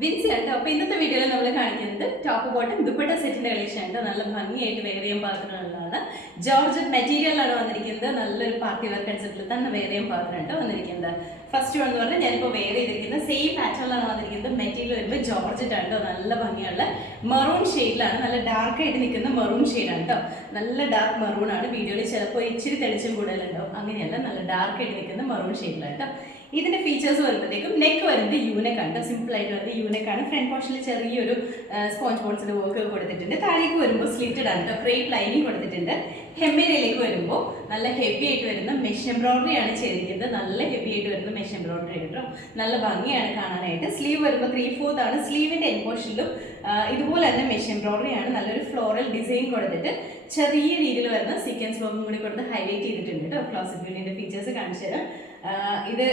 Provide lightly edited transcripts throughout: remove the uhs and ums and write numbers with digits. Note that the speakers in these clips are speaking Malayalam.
ബിൻസി കേട്ടോ. അപ്പോൾ ഇന്നത്തെ വീഡിയോയിൽ നമ്മൾ കാണിക്കുന്നത് ടോപ്പ് ബോട്ടം ദുപ്പട്ട സെറ്റിന്റെ കളക്ഷൻ ഉണ്ട്. നല്ല ഭംഗിയായിട്ട് വെയർ ചെയ്യാൻ പാകത്തിനുള്ളതാണ്. ജോർജറ്റ് മെറ്റീരിയലാണ് വന്നിരിക്കുന്നത്. നല്ലൊരു പാർട്ടി വെയർ കൺസെപ്റ്റിൽ തന്നെ വെയർ ചെയ്യാൻ പാകത്തിനുണ്ട് വന്നിരിക്കുന്നത്. ഫസ്റ്റ് വൺ എന്ന് പറഞ്ഞാൽ ഞാനിപ്പോൾ വെയർ ചെയ്തിരിക്കുന്നത് സെയിം പാറ്റേണിലാണ് വന്നിരിക്കുന്നത്. മെറ്റീരിയൽ വരുമ്പോൾ ജോർജറ്റ് ആണ് കേട്ടോ. നല്ല ഭംഗിയുള്ള മെറൂൺ ഷെയ്ഡിലാണ്, നല്ല ഡാർക്ക് ആയിട്ട് നിൽക്കുന്ന മെറൂൺ ഷെയ്ഡാണ് കേട്ടോ. നല്ല ഡാർക്ക് മെറൂൺ ആണ്. വീഡിയോയിൽ ചിലപ്പോൾ ഇച്ചിരി തെളിച്ചും കൂടുതലുണ്ടാവും. അങ്ങനെയല്ല, നല്ല ഡാർക്ക് ആയിട്ട് നിൽക്കുന്ന മെറൂൺ ഷെയ്ഡിലാണ് കേട്ടോ. ഇതിന്റെ ഫീച്ചേഴ്സ് വരുമ്പോഴത്തേക്കും നെക്ക് വരുന്നത് യൂനെക്ക് ആണ്. സിമ്പിൾ ആയിട്ട് വരുന്നത് യൂനെക്ക് ആണ്. ഫ്രണ്ട് പോർഷനിൽ ചെറിയൊരു സ്പോഞ്ച് ബോൺസിന്റെ വർക്ക് കൊടുത്തിട്ടുണ്ട്. താഴേക്ക് വരുമ്പോൾ സ്ലിറ്റഡ് ആണ് കേട്ടോ. ക്രേപ്പ് ലൈനിങ് കൊടുത്തിട്ടുണ്ട്. ഹെമ്മിനയിലേക്ക് വരുമ്പോൾ നല്ല ഹെവി ആയിട്ട് വരുന്ന മെഷ് എംബ്രോയിഡറി ആണ് ചെയ്തിരിക്കുന്നത്. നല്ല ഹെവി ആയിട്ട് വരുന്ന മെഷ് എംബ്രോയിഡറി കേട്ടോ. നല്ല ഭംഗിയാണ് കാണാനായിട്ട്. സ്ലീവ് വരുമ്പോൾ 3/4 ആണ്. സ്ലീവിന്റെ എൻ പോർഷനിലും ഇതുപോലെ തന്നെ മെഷ് എംബ്രോയിഡറി ആണ്. നല്ലൊരു ഫ്ലോറൽ ഡിസൈൻ കൊടുത്തിട്ട് ചെറിയ രീതിയിൽ വരുന്ന സീക്വൻസ് വർക്കും കൂടി കൊടുത്ത് ഹൈലൈറ്റ് ചെയ്തിട്ടുണ്ട് കേട്ടോ. ക്ലോസറ്റ് വ്യൂവിന്റെ ഫീച്ചേഴ്സ് കാണിച്ചു തരാം. ഇത്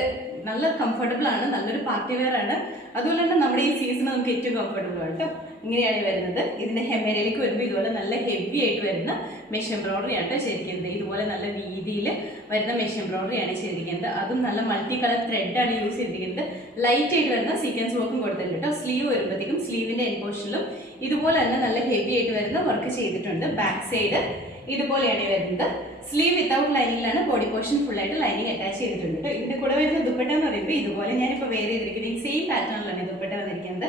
നല്ല കംഫർട്ടബിൾ ആണ്. നല്ലൊരു പാർട്ടി വെയർ ആണ്. അതുപോലെ തന്നെ നമ്മുടെ ഈ സീസൺ നമുക്ക് ഏറ്റവും കംഫർട്ടബിൾ ആണ് കേട്ടോ. ഇങ്ങനെയാണ് വരുന്നത്. ഇതിന്റെ ഹെമ്മേരയിലേക്ക് വരുമ്പോൾ ഇതുപോലെ നല്ല ഹെവി ആയിട്ട് വരുന്ന മെഷ് എംബ്രോയിഡറി ആണ് ചെയ്തിരിക്കുന്നത്. ഇതുപോലെ നല്ല വീതിയിൽ വരുന്ന മെഷ് എംബ്രോയിഡറി ആണ് ചെയ്തിരിക്കുന്നത്. അതും നല്ല മൾട്ടി കളർ ത്രെഡ് ആണ് യൂസ് ചെയ്തിരിക്കുന്നത്. ലൈറ്റ് ആയിട്ട് വരുന്ന സീക്വൻസ് വർക്കും കൊടുത്തിട്ടുണ്ട് കേട്ടോ. സ്ലീവ് വരുമ്പോഴത്തേക്കും സ്ലീവിന്റെ എൻ പോർഷനിലും ഇതുപോലെ തന്നെ നല്ല ഹെവി ആയിട്ട് വരുന്ന വർക്ക് ചെയ്തിട്ടുണ്ട്. ബാക്ക് സൈഡ് ഇതുപോലെയാണ് വരുന്നത്. സ്ലീവ് വിത്തൗട്ട് ലൈനിങ്ങിലാണ്. ബോഡി പോർഷൻ ഫുൾ ആയിട്ട് ലൈനിങ് അറ്റാച്ച് ചെയ്തിട്ടുണ്ട്. ഇതിന്റെ കൂടെ വരുന്ന ദുപ്പട്ട എന്ന് പറയുമ്പോൾ ഇതുപോലെ ഞാനിപ്പോൾ വെയർ ചെയ്തിരിക്കുന്നത് ഈ സെയിം പാറ്റേണിലാണ് ദുപ്പട്ട വന്നിരിക്കുന്നത്.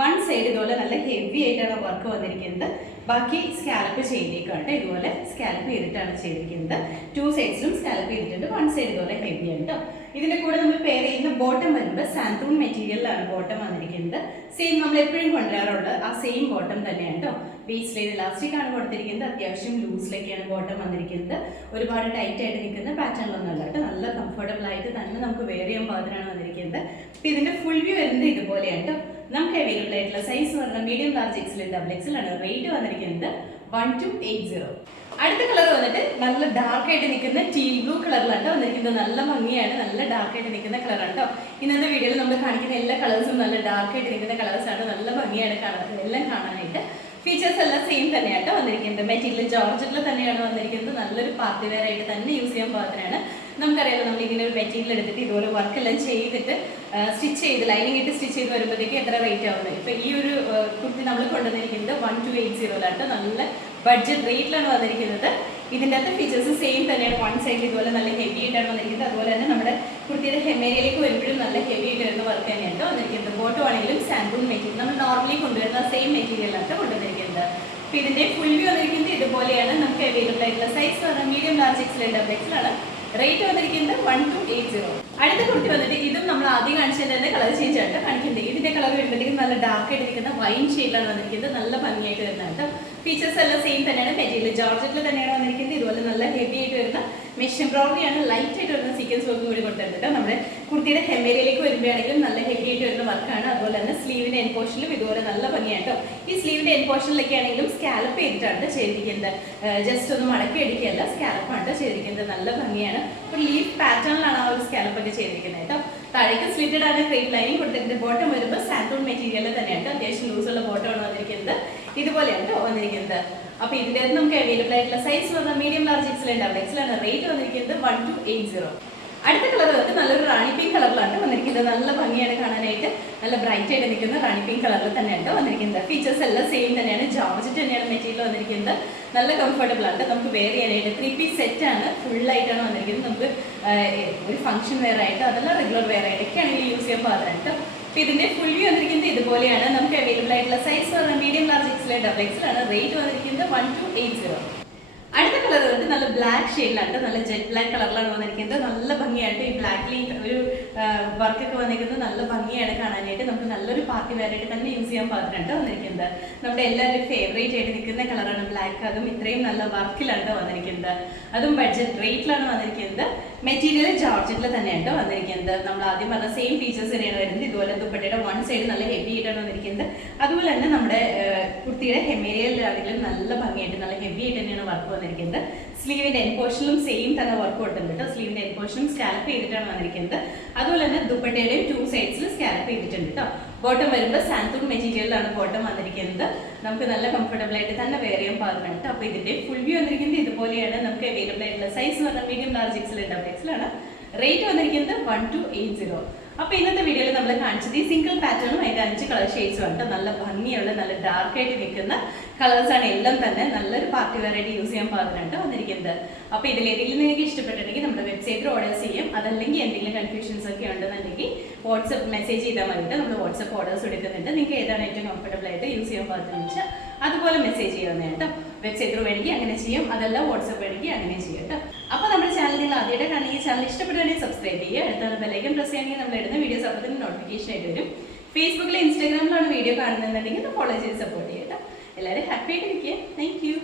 വൺ സൈഡ് ഇതുപോലെ നല്ല ഹെവി ആയിട്ടാണ് വർക്ക് വന്നിരിക്കുന്നത്. ബാക്കി സ്കാലപ്പ് ചെയ്തേക്കാണ്. ഇതുപോലെ സ്കാലപ്പ് ചെയ്തിട്ടാണ് ചെയ്തിരിക്കുന്നത്. 2 സൈഡ്സിലും സ്കാലപ്പ് ചെയ്തിട്ടുണ്ട്. വൺ സൈഡ് ഇതുപോലെ ഹെവി ആണ് കേട്ടോ. ഇതിന്റെ കൂടെ നമ്മൾ പെയർ ചെയ്യുന്ന ബോട്ടം വരുമ്പോൾ സാന്തൂൺ മെറ്റീരിയലിലാണ് ബോട്ടം വന്നിരിക്കുന്നത്. സെയിം നമ്മൾ എപ്പോഴും കൊണ്ടുവരാറുള്ള ആ സെയിം ബോട്ടം തന്നെയാണ് കേട്ടോ. ബേസ് ലൈൻ ഇലാസ്റ്റിക് ആണ് കൊടുത്തിരിക്കുന്നത്. അത്യാവശ്യം ലൂസിലൊക്കെയാണ് ബോട്ടം വന്നിരിക്കുന്നത്. ഒരുപാട് ടൈറ്റ് ആയിട്ട് നിൽക്കുന്ന പാറ്റേണിലൊന്നും അല്ല കേട്ടോ. നല്ല കംഫർട്ടബിൾ ആയിട്ട് തന്നെ നമുക്ക് വെയർ ചെയ്യാൻ പാകത്തിനാണ് വന്നിരിക്കുന്നത്. അപ്പോൾ ഇതിന്റെ ഫുൾ വ്യൂ വരുന്നത് ഇതുപോലെയാണ് കേട്ടോ. നമുക്ക് അവൈലബിൾ ആയിട്ടുള്ള സൈസ് പറഞ്ഞാൽ medium, large, XL, double XL ആണ്. റേറ്റ് വന്നിരിക്കുന്നത് 1280. അടുത്ത കളർ വന്നിട്ട് നല്ല ഡാർക്ക് ആയിട്ട് നിൽക്കുന്ന ടീൽ ബ്ലൂ കളറിലാണ് വന്നിരിക്കുന്നത്. നല്ല ഭംഗിയാണ്. നല്ല ഡാർക്ക് ആയിട്ട് നിൽക്കുന്ന കളറാണ് കേട്ടോ. ഇന്നത്തെ വീഡിയോയിൽ നമ്മൾ കാണിക്കുന്ന എല്ലാ കളേഴ്സും നല്ല ഡാർക്ക് ആയിട്ട് നിൽക്കുന്ന കളേഴ്സാണ്. നല്ല ഭംഗിയാണ് എല്ലാം കാണാനായിട്ട്. ഫീച്ചേഴ്സ് എല്ലാം സെയിം തന്നെയാട്ടോ വന്നിരിക്കുന്നത്. മെറ്റീരിയൽ ജോർജറ്റിൽ തന്നെയാണ് വന്നിരിക്കുന്നത്. നല്ലൊരു പാർട്ടി വെയർ ആയിട്ട് തന്നെ യൂസ് ചെയ്യാൻ പാകത്തിനാണ്. നമുക്കറിയാലോ, നമ്മൾ ഇങ്ങനെ ഒരു മെറ്റീരിയൽ എടുത്തിട്ട് ഇതുപോലെ വർക്ക് എല്ലാം ചെയ്തിട്ട് സ്റ്റിച്ച് ചെയ്ത് ലൈനിങ് ഇട്ട് സ്റ്റിച്ച് ചെയ്ത് വരുമ്പോഴത്തേക്ക് എത്ര റേറ്റ് ആവുന്നത്. ഇപ്പൊ ഈ ഒരു കുർത്തി നമ്മൾ കൊണ്ടുവന്നിരിക്കുന്നത് 1280 നല്ല ബഡ്ജറ്റ് റേറ്റിലാണ് വന്നിരിക്കുന്നത്. ഇതിൻ്റെ അകത്ത് ഫീച്ചേഴ്സ് സെയിം തന്നെയാണ്. വൺ സൈഡിൽ ഇതുപോലെ നല്ല ഹെവി ആയിട്ടാണ് വന്നിരിക്കുന്നത്. അതുപോലെ തന്നെ നമ്മുടെ കുർത്തിയുടെ ഹെമ്മേരിയയിലേക്ക് വരുമ്പോഴും നല്ല ഹെവി ആയിട്ട് വരുന്ന വർക്ക് തന്നെയാണ് വന്നിരിക്കുന്നത്. ബോട്ടം ആണെങ്കിലും സാന്തൂൺ മെറ്റീരിയൽ നമ്മൾ നോർമലി കൊണ്ടുവരുന്ന സെയിം മെറ്റീരിയലാണ് കൊണ്ടുവന്നിരിക്കുന്നത്. അപ്പോൾ ഇതിന്റെ ഫുൾ വ്യൂ വന്നിരിക്കുന്നത് ഇതുപോലെയാണ്. നമുക്ക് അവൈലബിൾ ആയിട്ടുള്ള സൈസ് പറഞ്ഞാൽ medium, large, XL, double XL ആണ്. റേറ്റ് വന്നിരിക്കുന്നത് 1280. അടുത്ത കുർത്തി വന്നിട്ട് ഇതും നമ്മൾ ആദ്യം കാണിച്ചതിന്റെ കളർ ചേഞ്ച് ആയിട്ട് കാണിക്കുന്നത്. ഇതിന്റെ കളർ വരുമ്പോഴത്തേക്കും നല്ല ഡാർക്ക് ആയിട്ട് നിൽക്കുന്ന വൈൻ ഷെയ്ഡിലാണ് വന്നിരിക്കുന്നത്. നല്ല ഭംഗിയായിട്ട് വരുന്നുണ്ട്. ഫീച്ചേഴ്സ് എല്ലാം സെയിം തന്നെയാണ്. മെറ്റീരിയൽ ജോർജറ്റിൽ തന്നെയാണ് വന്നിരിക്കുന്നത്. ഇതുപോലെ നല്ല ഹെവി ആയിട്ട് വരുന്ന മെഷ് എംബ്രോയിഡറി ആണ്. ലൈറ്റ് ആയിട്ട് വരുന്ന സീക്വൻസ് വർക്ക് കൂടി കൊടുത്തിട്ടുണ്ട്. നമ്മുടെ കുർത്തിയുടെ ഹെമ്മേരിയയിലേക്ക് വരുമ്പോഴാണെങ്കിലും നല്ല ഹെവി ആയിട്ട് വരുന്ന വർക്കാണ്. അതുപോലെ തന്നെ സ്ലീവിന്റെ എൻ പോർഷനിലും ഇതുപോലെ നല്ല ഭംഗിയായിട്ടോ. ഈ സ്ലീവിന്റെ എൻ പോർഷനിലൊക്കെ ആണെങ്കിലും സ്കാലപ്പ് ചെയ്തിട്ടാണ് ചെയ്തിരിക്കുന്നത്. ജസ്റ്റ് ഒന്ന് മടക്കി അടിക്കുകയല്ല, സ്കാലപ്പാണ് ചെയ്തിരിക്കുന്നത്. നല്ല ഭംഗിയാണ്. ഒരു ലീഫ് പാറ്റേണിലാണ് ആ ഒരു സ്കാലപ്പ് ഒക്കെ ചെയ്തിരിക്കുന്നത് കേട്ടോ. താഴേക്ക് സ്ലിറ്റഡ് ആണ്. ക്രേപ്പ് ലൈനിങ് കൊടുത്തിട്ടുണ്ട്. ബോട്ടം വരുമ്പോൾ സാന്തൂൺ മെറ്റീരിയൽ തന്നെയാണ്. അത്യാവശ്യം ലൂസുള്ള ബോട്ടമാണ് വന്നിരിക്കുന്നത്. ഇതുപോലെയാണ് കേട്ടോ വന്നിരിക്കുന്നത്. അപ്പൊ ഇതിന്റെ നമുക്ക് അവൈലബിൾ ആയിട്ടുള്ള സൈസ് പറഞ്ഞാൽ medium, large, XL, double XL ആണ്. റേറ്റ് വന്നിരിക്കുന്നത് 1280. അടുത്ത കളർ വന്നിട്ട് നല്ലൊരു റാണി പിങ്ക് കളറിലാണ് വന്നിരിക്കുന്നത്. നല്ല ഭംഗിയാണ് കാണാനായിട്ട്. നല്ല ബ്രൈറ്റ് ആയിട്ട് നിൽക്കുന്ന റാണി പിങ്ക് കളറിൽ തന്നെയാണ് വന്നിരിക്കുന്നത്. ഫീച്ചേഴ്സ് എല്ലാം സെയിം തന്നെയാണ്. ജോർജറ്റ് തന്നെയാണ് മെറ്റീരിയൽ വന്നിരിക്കുന്നത്. നല്ല കംഫർട്ടബിൾ ആണ്. നമുക്ക് വെയർ ചെയ്യാനായിട്ട് 3 പീസ് സെറ്റ് ആണ്. ഫുൾ ആയിട്ടാണ് വന്നിരിക്കുന്നത്. നമുക്ക് ഒരു ഫംഗ്ഷൻ വെയർ ആയിട്ട് അതല്ല റെഗുലർ വെയർ ആയിട്ടൊക്കെ ആണെങ്കിൽ യൂസ് ചെയ്യാൻ പാകത്തിനായിട്ട്. അപ്പോൾ ഇതിന്റെ ഫുൾ വ്യൂ വന്നിരിക്കുന്നത് ഇതുപോലെയാണ്. നമുക്ക് അവൈലബിൾ ആയിട്ടുള്ള സൈസ് പറഞ്ഞാൽ medium, large, XL, double XL ആണ്. റേറ്റ് വന്നിരിക്കുന്നത് 1280. അടുത്ത കളർ വന്നിട്ട് നല്ല ബ്ലാക്ക് ഷെയ്ഡിലാണ്. നല്ല ജെറ്റ് ബ്ലാക്ക് കളറിലാണ് വന്നിരിക്കുന്നത്. നല്ല ഭംഗിയായിട്ട് ഈ ബ്ലാക്കിൽ ഒരു വർക്കൊക്കെ വന്നിരിക്കുന്നത്. നല്ല ഭംഗിയാണ് കാണാനായിട്ട്. നമുക്ക് നല്ലൊരു പാർട്ടി വെയർ ആയിട്ട് തന്നെ യൂസ് ചെയ്യാൻ പാകത്തിനാണ് വന്നിരിക്കുന്നത്. നമ്മുടെ എല്ലാവരും ഫേവറേറ്റ് ആയിട്ട് നിൽക്കുന്ന കളറാണ് ബ്ലാക്ക്. അതും ഇത്രയും നല്ല വർക്കിലാണ് വന്നിരിക്കുന്നത്. അതും ബഡ്ജറ്റ് റേറ്റിലാണ് വന്നിരിക്കുന്നത്. മെറ്റീരിയൽ ജോർജറ്റിൽ തന്നെയാണ് വന്നിരിക്കുന്നത്. നമ്മൾ ആദ്യം പറഞ്ഞ സെയിം ഫീച്ചേഴ്സ് തന്നെയാണ് വരുന്നത്. ഇതുപോലെ ദുപ്പട്ടയുടെ വൺ സൈഡ് നല്ല ഹെവി ആയിട്ടാണ് വന്നിരിക്കുന്നത്. അതുപോലെ തന്നെ നമ്മുടെ കുർത്തിയുടെ ഹെമേരിയയിലാണെങ്കിലും നല്ല ഭംഗിയായിട്ട് നല്ല ഹെവി ആയിട്ട് തന്നെയാണ് വർക്ക് വന്നിരിക്കുന്നത്. സ്ലീവിന്റെ എൻ പോർഷനിലും സെയിം തന്നെ വർക്ക് കൊടുത്തിട്ടുണ്ട്. സ്ലീവിന്റെ എൻ പോർഷനും സ്കാലപ്പ് ചെയ്തിട്ടാണ് വന്നിരിക്കുന്നത്. അതുപോലെ തന്നെ ദുപ്പട്ടയുടെയും 2 സൈഡ്സിൽ സ്കാലപ്പ് ചെയ്തിട്ടുണ്ട് കേട്ടോ. ബോട്ടം വരുമ്പോൾ സാന്തൂൺ മെറ്റീരിയലിലാണ് ബോട്ടം വന്നിരിക്കുന്നത്. നമുക്ക് നല്ല കംഫർട്ടബിൾ ആയിട്ട് തന്നെ വെയർ ചെയ്യാൻ പാകമാണ്. അപ്പോൾ ഇതിന്റെ ഫുൾ വ്യൂ വന്നിരിക്കുന്നത് ഇതുപോലെയാണ്. നമുക്ക് അവൈലബിൾ ആയിട്ടുള്ള സൈസ് പറഞ്ഞാൽ medium, large, XL, double XL ആണ്. റേറ്റ് വന്നിരിക്കുന്നത് 1280. അപ്പോൾ ഇന്നത്തെ വീഡിയോയിൽ നമ്മൾ കാണിച്ചത് ഈ സിംഗിൾ പാറ്റേണും അതിൻ്റെ 5 കളർ ഷെയ്ഡ്സും ഉണ്ട്. നല്ല ഭംഗിയുള്ള നല്ല ഡാർക്കായിട്ട് നിൽക്കുന്ന കളേഴ്സാണ് എല്ലാം തന്നെ. നല്ലൊരു പാർട്ടി വെയറായിട്ട് യൂസ് ചെയ്യാൻ പാകത്തിനായിട്ട് വന്നിരിക്കുന്നത്. അപ്പോൾ ഇതിലേതെങ്കിലും നിങ്ങൾക്ക് ഇഷ്ടപ്പെട്ടിട്ടുണ്ടെങ്കിൽ നമ്മുടെ വെബ്സൈറ്റിൽ ഓർഡർ ചെയ്യും. അതല്ലെങ്കിൽ എന്തെങ്കിലും കൺഫ്യൂഷൻസ് ഒക്കെ ഉണ്ടെന്നുണ്ടെങ്കിൽ വാട്സപ്പ് മെസ്സേജ് ചെയ്താൽ മതിയിട്ട് നമ്മൾ വാട്സപ്പ് ഓർഡേഴ്സ് എടുക്കുന്നുണ്ട്. നിങ്ങൾക്ക് ഏതാണ് ഏറ്റവും കംഫർട്ടബിൾ ആയിട്ട് യൂസ് ചെയ്യാൻ പാകത്തിന് വെച്ചാൽ അതുപോലെ മെസ്സേജ് ചെയ്യുന്നത് കേട്ടോ. വെബ്സൈറ്റ് വേണമെങ്കിൽ അങ്ങനെ ചെയ്യും, അതല്ല വാട്സപ്പ് വേണമെങ്കിൽ അങ്ങനെ ചെയ്യും കേട്ടോ. അപ്പോൾ നമ്മുടെ ചാനൽ നിങ്ങൾ ആദ്യമായിട്ട് കാണുമെങ്കിൽ ചാനൽ ഇഷ്ടപ്പെടുകയാണെങ്കിൽ സബ്സ്ക്രൈബ് ചെയ്യുക. അടുത്താണ് ബെല്ലൈക്കൺ പ്രസ് ചെയ്യുകയാണെങ്കിൽ നമ്മൾ ഇടുന്ന വീഡിയോസ് അപ്പോൾ തന്നെ നോട്ടിഫിക്കേഷൻ ആയിട്ട് വരും. ഫേസ്ബുക്കിൽ ഇൻസ്റ്റാഗ്രാമിലാണ് വീഡിയോ കാണുന്നുണ്ടെങ്കിൽ ഫോളോ ചെയ്ത് സപ്പോർട്ട് ചെയ്യുക കേട്ടോ. എല്ലാവരും ഹാപ്പി ആയിട്ട് ഇരിക്കുക. Thank you.